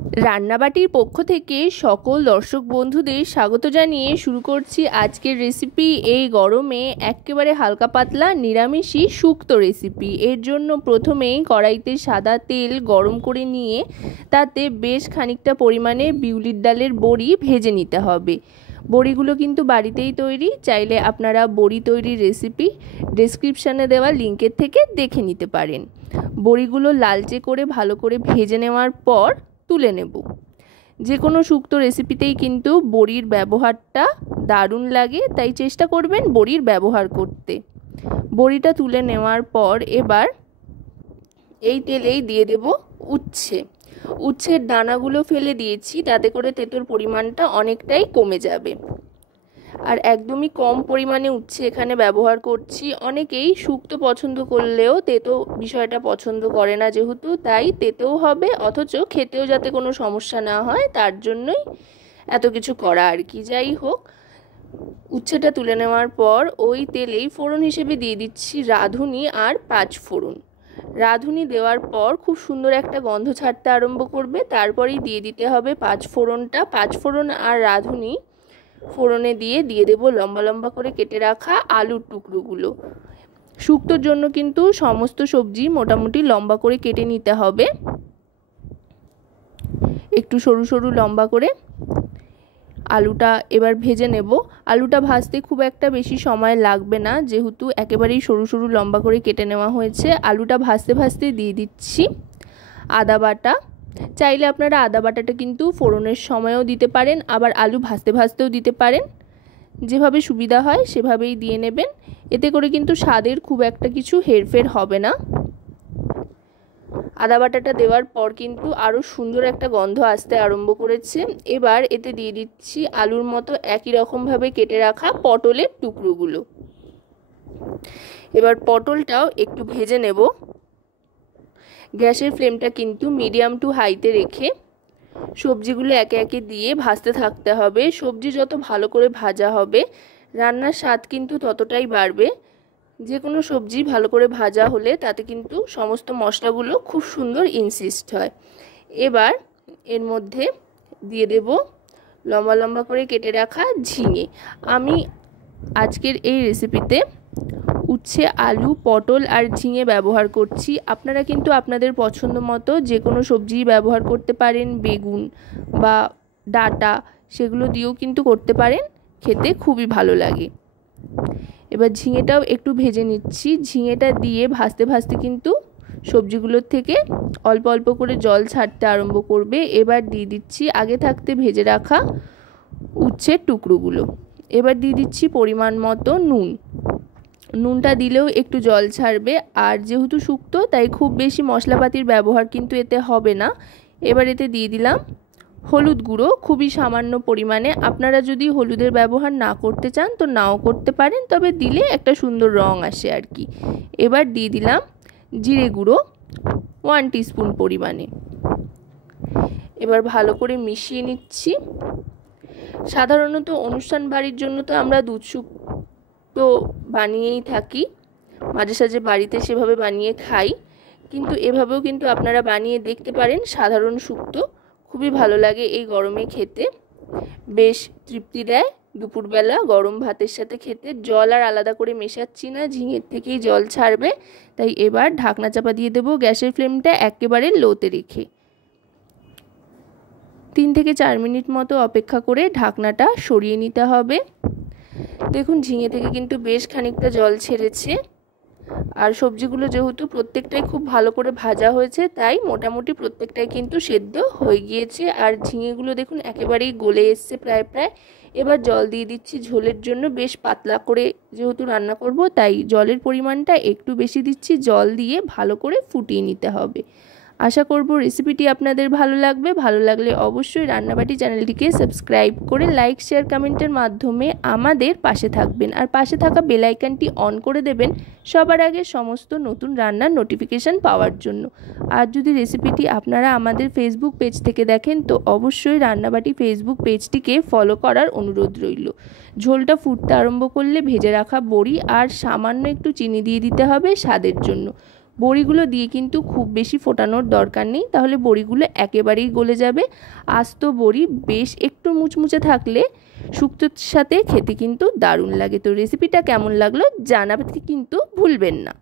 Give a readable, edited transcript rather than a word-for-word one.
রান্নাবাটির পক্ষ থেকে সকল দর্শক বন্ধুদের স্বাগত জানিয়ে শুরু করছি আজকের রেসিপি। এই গরমে একেবারে হালকা পাতলা নিরামিষই শুক্তো রেসিপি। এর জন্য প্রথমেই কড়াইতে সাদা তেল গরম করে নিয়ে তাতে বেশ খানিকটা পরিমাণে বিউলির ডালের বড়ি ভেজে নিতে হবে। বড়িগুলো কিন্তু বাড়িতেই তৈরি, চাইলে আপনারা বড়ি তৈরির রেসিপি ডেসক্রিপশানে দেওয়া লিঙ্কের থেকে দেখে নিতে পারেন। বড়িগুলো লালচে করে ভালো করে ভেজে নেওয়ার পর তুলে নেব। যে কোনো শুক্তো রেসিপিতেই কিন্তু বড়ির ব্যবহারটা দারুণ লাগে, তাই চেষ্টা করবেন বড়ির ব্যবহার করতে। বড়িটা তুলে নেওয়ার পর এবার এই তেলেই দিয়ে দেব উচ্ছের দানাগুলো ফেলে দিয়েছি, তাতে করে তেঁতোর পরিমাণটা অনেকটাই কমে যাবে। আর একদমই কম পরিমাণে উচ্ছে এখানে ব্যবহার করছি। অনেকেই শুক্তো পছন্দ করলেও তেঁতো বিষয়টা পছন্দ করে না, যেহেতু তাই তেঁতোও হবে অথচ খেতেও যাতে কোনো সমস্যা না হয় তার জন্যই এত কিছু করা আর কি। যাই হোক, উচ্ছেটা তুলে নেওয়ার পর ওই তেলেই ফোড়ন হিসেবে দিয়ে দিচ্ছি রাঁধুনি আর পাঁচফোড়ন। রাঁধুনি দেওয়ার পর খুব সুন্দর একটা গন্ধ ছাড়তে আরম্ভ করবে, তারপরেই দিয়ে দিতে হবে পাঁচফোড়নটা। পাঁচফোড়ন আর রাঁধুনি ফোড়নে দিয়ে দেব লম্বা লম্বা করে কেটে রাখা আলুর টুকরোগুলো। শুক্তোর জন্য কিন্তু সমস্ত সবজি মোটামুটি লম্বা করে কেটে নিতে হবে, একটু সরু সরু লম্বা করে। আলুটা এবার ভেজে নেব। আলুটা ভাজতে খুব একটা বেশি সময় লাগবে না, যেহেতু একেবারেই সরু সরু লম্বা করে কেটে নেওয়া হয়েছে। আলুটা ভাজতে ভাজতে দিয়ে দিচ্ছি আদা বাটা। চাইলে আপনারা আদা বাটাটা কিন্তু ফোড়নের সময়ও দিতে পারেন, আবার আলু ভাজতে ভাজতেও দিতে পারেন, যেভাবে সুবিধা হয় সেভাবেই দিয়ে নেবেন। এতে করে কিন্তু স্বাদের খুব একটা কিছু হেরফের হবে না। আদা বাটাটা দেওয়ার পর কিন্তু আরও সুন্দর একটা গন্ধ আসতে আরম্ভ করেছে। এবার এতে দিয়ে দিচ্ছি আলুর মতো একই রকমভাবে কেটে রাখা পটলের টুকরোগুলো। এবার পটলটাও একটু ভেজে নেব। গ্যাসের ফ্লেমটা কিন্তু মিডিয়াম টু হাইতে রেখে সবজিগুলো একে একে দিয়ে ভাজতে থাকতে হবে। সবজি যত ভালো করে ভাজা হবে রান্নার স্বাদ কিন্তু ততটাই বাড়বে। যে কোনো সবজি ভালো করে ভাজা হলে তাতে কিন্তু সমস্ত মশলাগুলো খুব সুন্দর ইনসিস্ট হয়। এবার এর মধ্যে দিয়ে দেব লম্বা লম্বা করে কেটে রাখা ঝিঙে। আমি আজকের এই রেসিপিতে উচ্ছে, আলু, পটল আর ঝিঙে ব্যবহার করছি। আপনারা কিন্তু আপনাদের পছন্দ মতো যে কোনো সবজি ব্যবহার করতে পারেন, বেগুন বা ডাঁটা সেগুলো দিয়েও কিন্তু করতে পারেন, খেতে খুবই ভালো লাগে। এবার ঝিঙেটাও একটু ভেজে নিচ্ছি। ঝিঙেটা দিয়ে ভাজতে ভাজতে কিন্তু সবজিগুলোর থেকে অল্প অল্প করে জল ছাড়তে আরম্ভ করবে। এবার দিয়ে দিচ্ছি আগে থাকতে ভেজে রাখা উচ্ছের টুকরোগুলো। এবার দিয়ে দিচ্ছি পরিমাণ মতো নুনটা দিলেও একটু জল ছাড়বে, আর যেহেতু শুক্তো তাই খুব বেশি মশলাপাতির ব্যবহার কিন্তু এতে হবে না। এবার এতে দিয়ে দিলাম হলুদ গুঁড়ো, খুবই সামান্য পরিমাণে। আপনারা যদি হলুদের ব্যবহার না করতে চান তো নাও করতে পারেন, তবে দিলে একটা সুন্দর রং আসে আর কি। এবার দিয়ে দিলাম জিরে গুঁড়ো 1 টিস্পুন পরিমাণে। এবার ভালো করে মিশিয়ে নিচ্ছি। সাধারণত অনুষ্ঠান বাড়ির জন্য তো আমরা দুধ শুক্তো বানিয়েই থাকি, মাঝে সাঝে বাড়িতে সেভাবে বানিয়ে খাই, কিন্তু এভাবেও কিন্তু আপনারা বানিয়ে দেখতে পারেন। সাধারণ শুক্তো খুবই ভালো লাগে এই গরমে খেতে, বেশ তৃপ্তি দেয় দুপুরবেলা গরম ভাতের সাথে খেতে। জল আর আলাদা করে মেশাচ্ছি না, ঝিঙের থেকেই জল ছাড়বে। তাই এবার ঢাকনা চাপা দিয়ে দেবো, গ্যাসের ফ্লেমটা একেবারে লোতে রেখে 3 থেকে 4 মিনিট মতো অপেক্ষা করে ঢাকনাটা সরিয়ে নিতে হবে। দেখুন ঝিঙে থেকে কিন্তু বেশ খানিকটা জল ছেড়েছে, আর সবজিগুলো যেহেতু প্রত্যেকটাই খুব ভালো করে ভাজা হয়েছে তাই মোটামুটি প্রত্যেকটাই কিন্তু সেদ্ধ হয়ে গিয়েছে। আর ঝিঙেগুলো দেখুন একেবারেই গলে এসছে প্রায়। এবার জল দিয়ে দিচ্ছি ঝোলের জন্য। বেশ পাতলা করে যেহেতু রান্না করব তাই জলের পরিমাণটা একটু বেশি দিচ্ছি। জল দিয়ে ভালো করে ফুটিয়ে নিতে হবে। আশা করব রেসিপিটি আপনাদের ভালো লাগবে। ভালো লাগলে অবশ্যই রান্নাবাটি চ্যানেলটিকে সাবস্ক্রাইব করে লাইক, শেয়ার, কমেন্টের মাধ্যমে আমাদের পাশে থাকবেন, আর পাশে থাকা বেল আইকনটি অন করে দেবেন সবার আগে সমস্ত নতুন রান্নার নোটিফিকেশান পাওয়ার জন্য। আর যদি রেসিপিটি আপনারা আমাদের ফেসবুক পেজ থেকে দেখেন তো অবশ্যই রান্নাবাটি ফেসবুক পেজটিকে ফলো করার অনুরোধ রইল। ঝোলটা ফুটতে আরম্ভ করলে ভেজে রাখা বড়ি আর সামান্য একটু চিনি দিয়ে দিতে হবে স্বাদের জন্য। বড়িগুলো দিয়ে কিন্তু খুব বেশি ফোটানোর দরকার নেই, তাহলে বড়িগুলো একেবারেই গলে যাবে। আস্ত বড়ি বেশ একটু মুচমুচে থাকলে শুক্তোর সাথে খেতে কিন্তু দারুণ লাগে। তো রেসিপিটা কেমন লাগলো জানাতে কিন্তু ভুলবেন না।